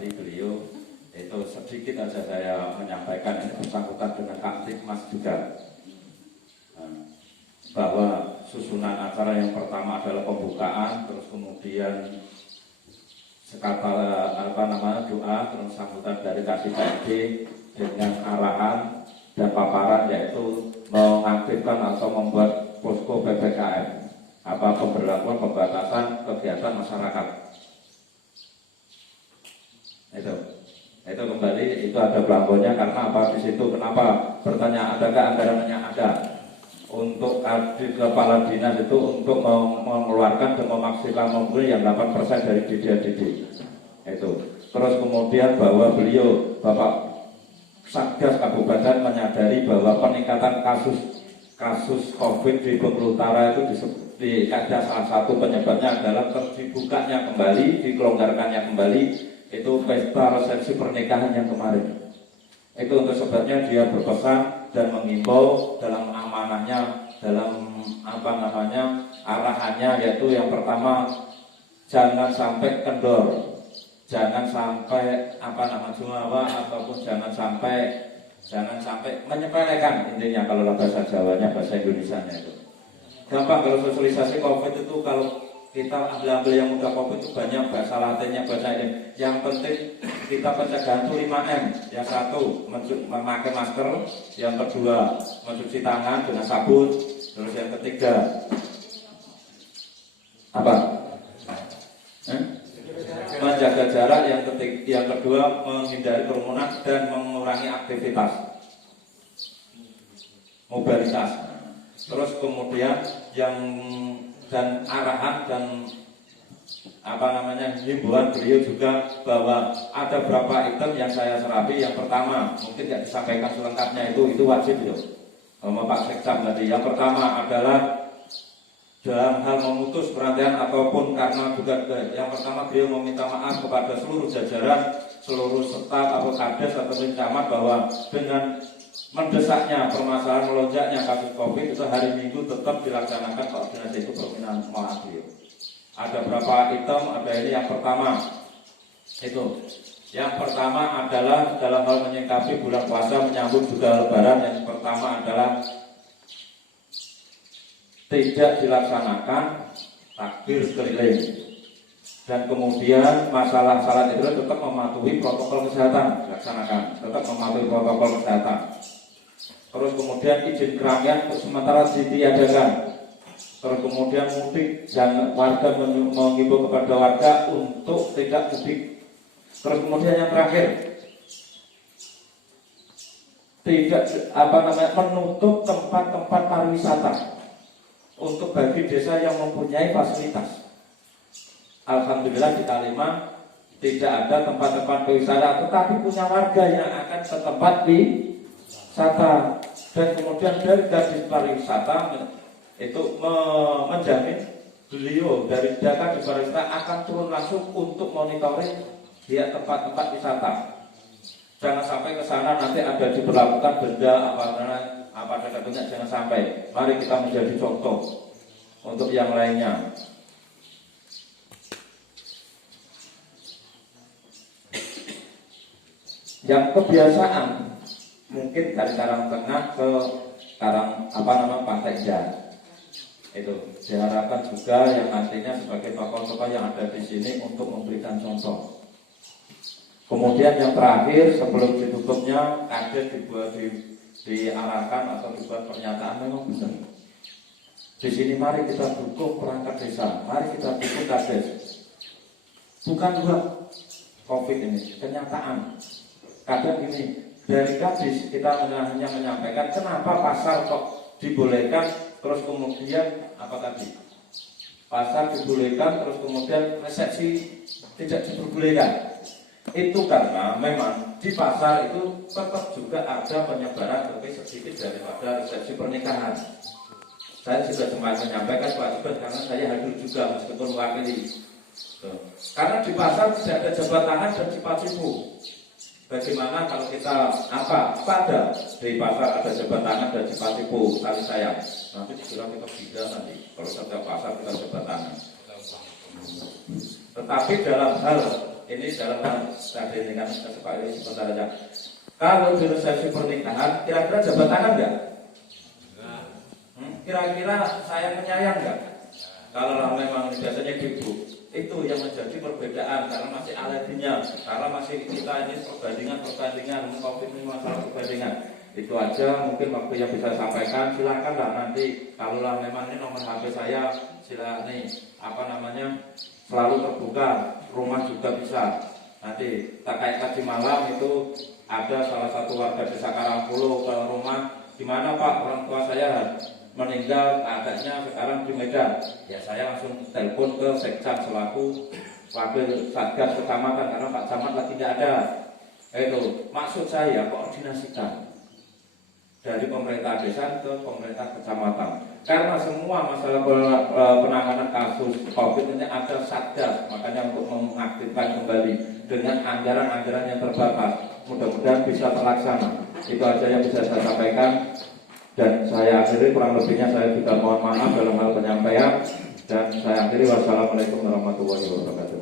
tadi beliau itu sedikit saja saya menyampaikan ini bersangkutan dengan Kamtibmas juga, bahwa susunan acara yang pertama adalah pembukaan, terus kemudian doa, terus sambutan dari KPD dengan arahan dan paparan, yaitu mengaktifkan atau membuat posko PPKM, pemberlakuan pembatasan kegiatan masyarakat. Itu kembali, itu ada belangkonya karena apa di situ. Kenapa bertanya adakah anggarannya? Ada. Untuk kepala dinas itu untuk mengeluarkan dan memaksimalkan mobil yang 8% dari DD. Itu. Terus kemudian bahwa beliau Bapak Satgas Kabupaten menyadari bahwa peningkatan kasus COVID di Bengkulu Utara itu ada salah satu penyebabnya adalah dibukanya kembali, dikelonggarkannya kembali itu pesta resepsi pernikahan yang kemarin. Itu untuk sebabnya dia berpesan dan mengimbau dalam amanahnya, dalam arahannya, yaitu yang pertama jangan sampai kendor, jangan sampai jumawa, ataupun jangan sampai menyepelekan, intinya kalau bahasa Jawanya, bahasa Indonesianya itu gampang. Kalau sosialisasi COVID itu, kalau kita ambil yang udah COVID itu banyak bahasa Latinnya, bahasa ini. Yang penting kita pencegahan itu 5M. Yang satu, memakai masker. Yang kedua, mencuci tangan dengan sabun. Terus yang ketiga, menjaga jarak. Yang kedua, menghindari kerumunan dan mengurangi aktivitas mobilitas. Terus kemudian dan arahan dan himbauan beliau juga bahwa ada beberapa item yang saya serapi. Yang pertama, mungkin tidak disampaikan selengkapnya, itu wajib ya, sama Pak Sekjam tadi. Yang pertama adalah dalam hal memutus perhatian ataupun karena juga yang pertama beliau meminta maaf kepada seluruh jajaran, seluruh staf atau kades atau camat bahwa dengan mendesaknya permasalahan melonjaknya kasus COVID itu hari Minggu tetap dilaksanakan koordinasi itu permintaan maaf beliau. Ada berapa item, ada ini yang pertama itu. Yang pertama adalah dalam hal menyikapi bulan puasa menyambut juga lebaran, yang pertama adalah tidak dilaksanakan takbir keliling. Dan kemudian masalah salat itu tetap mematuhi protokol kesehatan, dilaksanakan, tetap mematuhi protokol kesehatan. Terus kemudian izin keramaian sementara ditiadakan. Terus kemudian mudik, jangan warga mengimbau kepada warga untuk tidak mudik. Terus kemudian yang terakhir, tidak menutup tempat-tempat pariwisata untuk bagi desa yang mempunyai fasilitas. Alhamdulillah di Kalimantan tidak ada tempat-tempat wisata, tetapi punya warga yang akan ke tempat wisata. Dan kemudian dari Dinas Pariwisata itu menjamin beliau dari data di pariwisata akan turun langsung untuk monitoring di tempat-tempat wisata. Jangan sampai ke sana nanti ada diberlakukan denda apa contohnya, jangan sampai. Mari kita menjadi contoh untuk yang lainnya. Yang kebiasaan mungkin dari Karangtengah ke Pantai Indah itu diharapkan juga yang nantinya sebagai tokoh-tokoh yang ada di sini untuk memberikan contoh. Kemudian yang terakhir sebelum ditutupnya kades diarahkan atau dibuat pernyataan memang benar. Di sini mari kita dukung perangkat desa, mari kita dukung kades. Bukan buat COVID ini, kenyataan. Kadang ini dari kades kita hanya menyampaikan kenapa pasar kok dibolehkan, terus kemudian pasar dibolehkan, terus kemudian resepsi tidak diperbolehkan. Itu karena memang di pasar itu tetap juga ada penyebaran lebih sedikit daripada resepsi pernikahan. Saya juga cuma menyampaikan kewajiban karena saya hadir juga meskipun mewakili. Karena di pasar tidak ada jabat tangan dan cipat cipu. Bagaimana kalau kita pada di pasar ada jabat tangan dan cipat cipu tali sayang, nanti dikira kita gila nanti kalau setiap pasar kita jabat tangan. Tetapi dalam hal ini dalam hal tadi dengan kesepakatan ini sebentar saja. Kalau di resepsi pernikahan, kira-kira jabat tangan nggak? Kira-kira saya menyayang nggak? Kalau memang biasanya ibu, itu yang menjadi perbedaan karena masih alerginya, karena masih kita ini perbandingan COVID ini masalah perbandingan. Itu aja mungkin waktu yang bisa sampaikan. Silakanlah nanti kalau memang ini nomor HP saya, silakan nih selalu terbuka, rumah juga bisa. Nanti tak kayak tadi malam itu ada salah satu warga desa Karangpulo ke rumah, gimana Pak, orang tua saya meninggal, adanya sekarang di Medan. Ya saya langsung telepon ke Sekcam selaku wakil Satgas Kecamatan karena Pak Camat lagi tidak ada. Itu maksud saya koordinasikan dari pemerintah desa ke pemerintah kecamatan. Karena semua masalah penanganan kasus COVID ini ada Satgas, makanya untuk mengaktifkan kembali dengan anggaran-anggaran yang terbatas. Mudah-mudahan bisa terlaksana. Itu aja yang bisa saya sampaikan. Dan saya akhiri, kurang lebihnya saya juga mohon maaf dalam hal penyampaian. Dan saya akhiri, wassalamualaikum warahmatullahi wabarakatuh.